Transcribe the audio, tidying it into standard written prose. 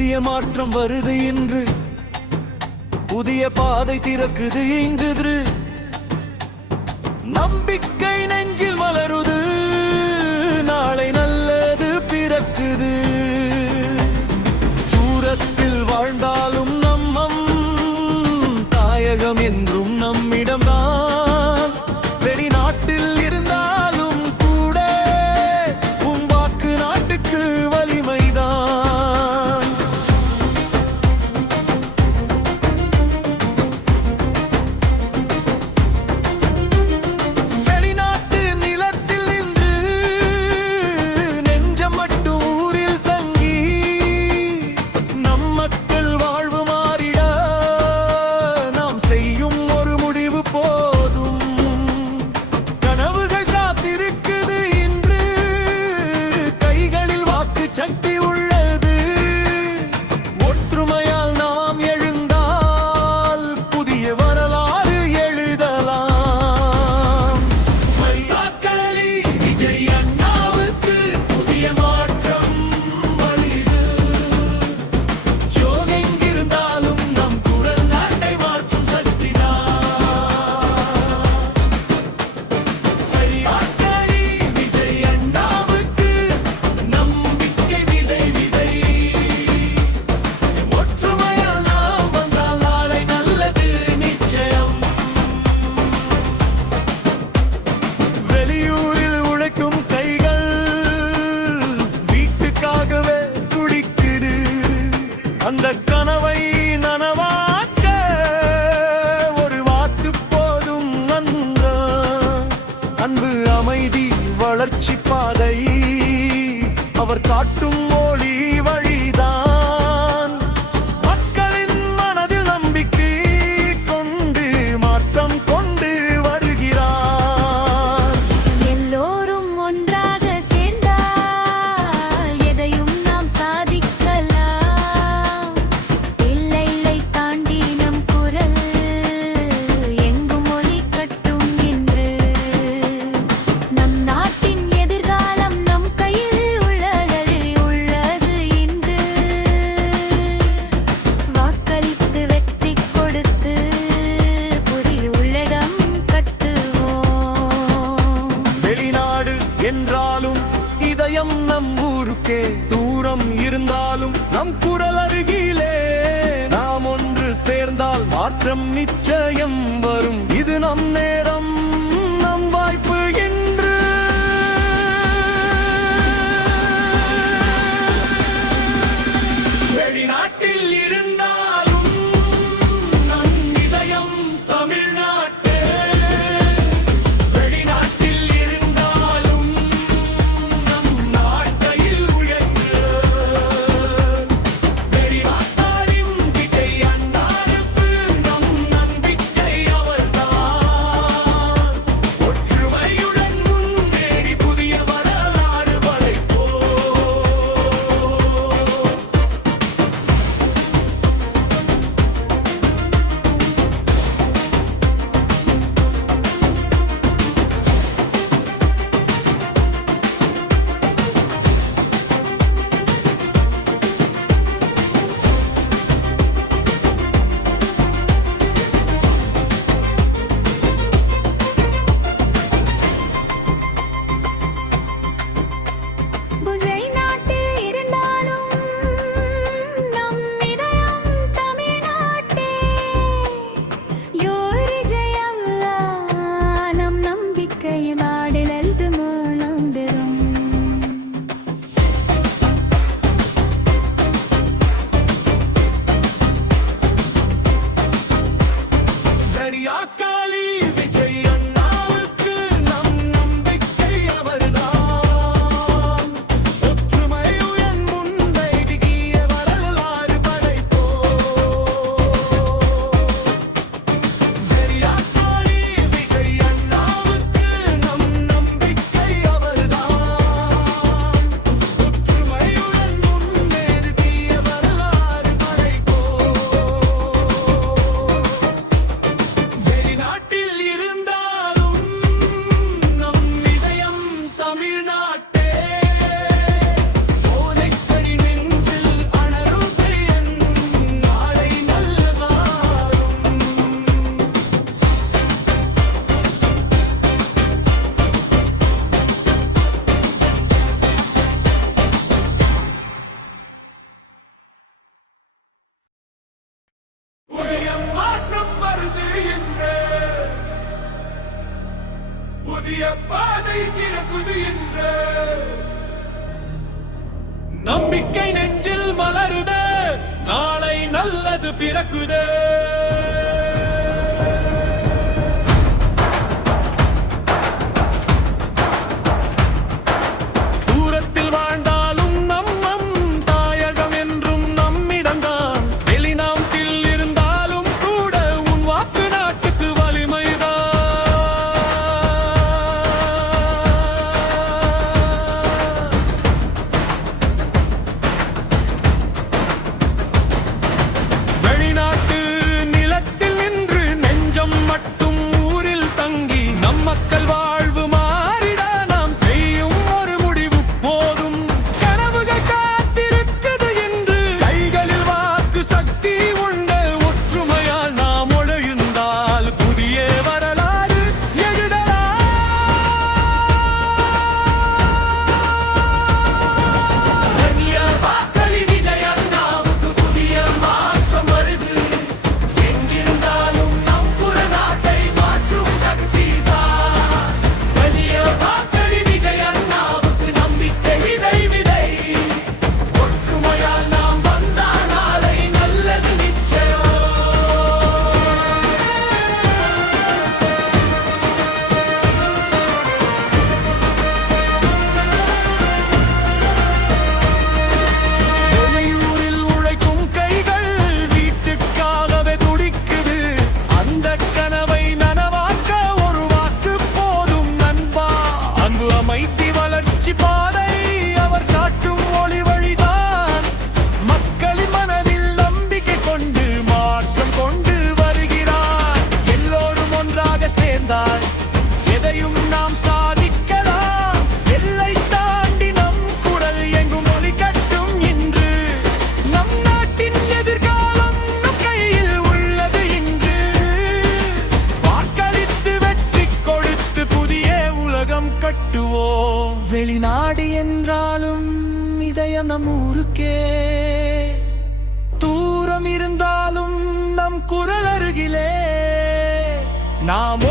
புதிய மாற்றம் வருது இன்று, புதிய பாதை திறக்குது இன்று. நம்பிக்கை நெஞ்சில் மலருது, நாளை நல்லது பிறக்குது. தூரத்தில் வாழ்ந்தாலும் நம்மம் தாயகம் என்றும் நம்மிடம்தான். வெளிநாட்டில் இருந்தாலும் கூட உன் வாக்கு நாட்டுக்கு வலிமைதான். வெளிநாட்டு நிலத்தில் நின்று நெஞ்சம் மட்டும் ஊரில் தங்கி நம் மக்கள் வாழ்வு மாறிட நாம் செய்யும் ஒரு முடிவு போதும். கனவுகள் காத்திருக்குது இன்று, கைகளில் வாக்கு சக்தி உள்ளது. ஒற்றுமையால் நாம் எழுந்தால் புதிய வரலாறு எழுதலாம். வையாக்களி விஜய் அண்ணாவுக்கு புதிய மாற்றம் வருது. எங்கிருந்தாலும் நம் குரல் நாட்டை மாற்றும் சக்திதான். வையாக்களி விஜய் அண்ணாவுக்கு நம்பிக்கை விதை விதை. ஒற்றுமையால் நாம் வந்தால் நாளை நல்லது நிச்சயம். வெளியூரில் உழைக்கும் கைகள் வீட்டுக்காகவே துடிக்குது. அந்த கனவை நனவாக்க ஒரு வாக்கு போதும். அன்பு அமைதி வளர்ச்சி பாதை அவர் காட்டும் ஒளி வழிதான். மக்களின் மனதில் நம்பிக்கை கொண்டு மாற்றம் கொண்டு வருகிறார். எல்லோரும் ஒன்றாக சேர்ந்தால் எதையும் நாம் சாதிக்கலாம். எல்லை தாண்டி நம் குரல் எங்கும் ஒலிக்கட்டும் என்று. நம் நாட்டின் எதிர்காலம் நம் கையில் உள்ளது இன்று. வாக்களித்து வெற்றி கொடுத்து புதிய உலகம் கட்டுவோம். வெளிநாடு என்றாலும் இதயம் நம் ஊருக்கே. தூரம் இருந்தாலும் நம் குரல் அருகிலே. நாம் ஒன்று சேர்ந்தால் மாற்றம் நிச்சயம் வரும். இது நம் நேரம், நம் வாய்ப்பு என்று. வெளிநாட்டில் இருந்தாலும் நம் இதயம் தமிழ்நாட்டே. வெளிநாட்டில் இருந்தாலும் நம் நாட்டையில் உழைத்து. வெளிநாட்டாரின் விஜய் அண்ணாவுக்கு நம் நம்பிக்கை அவர்தான். புதிய பாதை திறக்குது என்று நம்பிக்கை நெஞ்சில் மலருதே, நாளை நல்லது பிறக்குதே. தூரத்தில் வாழ்ந்தாலும் நம்மம் தாயகம் என்றும் நம்மிடம்தான். வெளிநாட்டில் இருந்தாலும் கூட உன் வாக்கு நாட்டுக்கு வலிமைதான். வெளிநாட்டு நிலத்தில் நின்று நெஞ்சம் மட்டும் ஊரில் தங்கி நம் மக்கள் வாழ்வு மாறிட நாம் செய்யும் ஒரு முடிவு போதும். கனவுகள் காத்திருக்குது என்று கைகளில் வாக்கு சக்தி உண்ட ஒற்றுமையால் நாம் ஒழுந்தால் புதிய வரலாறு எழுதலாம். வாக்களி விஜயண்ணாவுக்கு புதிய மாற்றம் வருது. எங்கிருந்தாலும் நம் புற நாட்டை மாற்றும் சக்தி தான். வெளிய வாக்களி விஜயண்ணாவுக்கு நம்பிக்கை விதை விதை. ஒற்றுமையால் நாம் வந்தா நாளை நல்லது நிச்சயம். வெளியூரில் உழைக்கும் கைகள் வீட்டுக்காகவே துடிக்குது. அந்த கனவை நனவாக்க ஒரு வாக்கு போதும் நண்பா. அன்பு அமைதி வளர்ச்சி பாதை அவர் காட்டும் ஒளி வழிதான். மக்களின் மனதில் நம்பிக்கை கொண்டு மாற்றம் கொண்டு வருகிறார். எல்லோரும் ஒன்றாக சேர்ந்தால் எதையும் நாம் சாதிக்கலாம். எல்லை தாண்டி நம் குரல் எங்கும் ஒலி கட்டும் இன்று. நம் நாட்டின் எதிர்காலம் நம் கையில் உள்ளது இன்று. வாக்களித்து வெற்றி கொடுத்து புதிய உலகம் கட்டுவோம். வெளிநாடு என்றாலும் இதயம் நம் ஊருக்கே. தூரம் இருந்தாலும் நம் குரல் அருகிலே. நாம்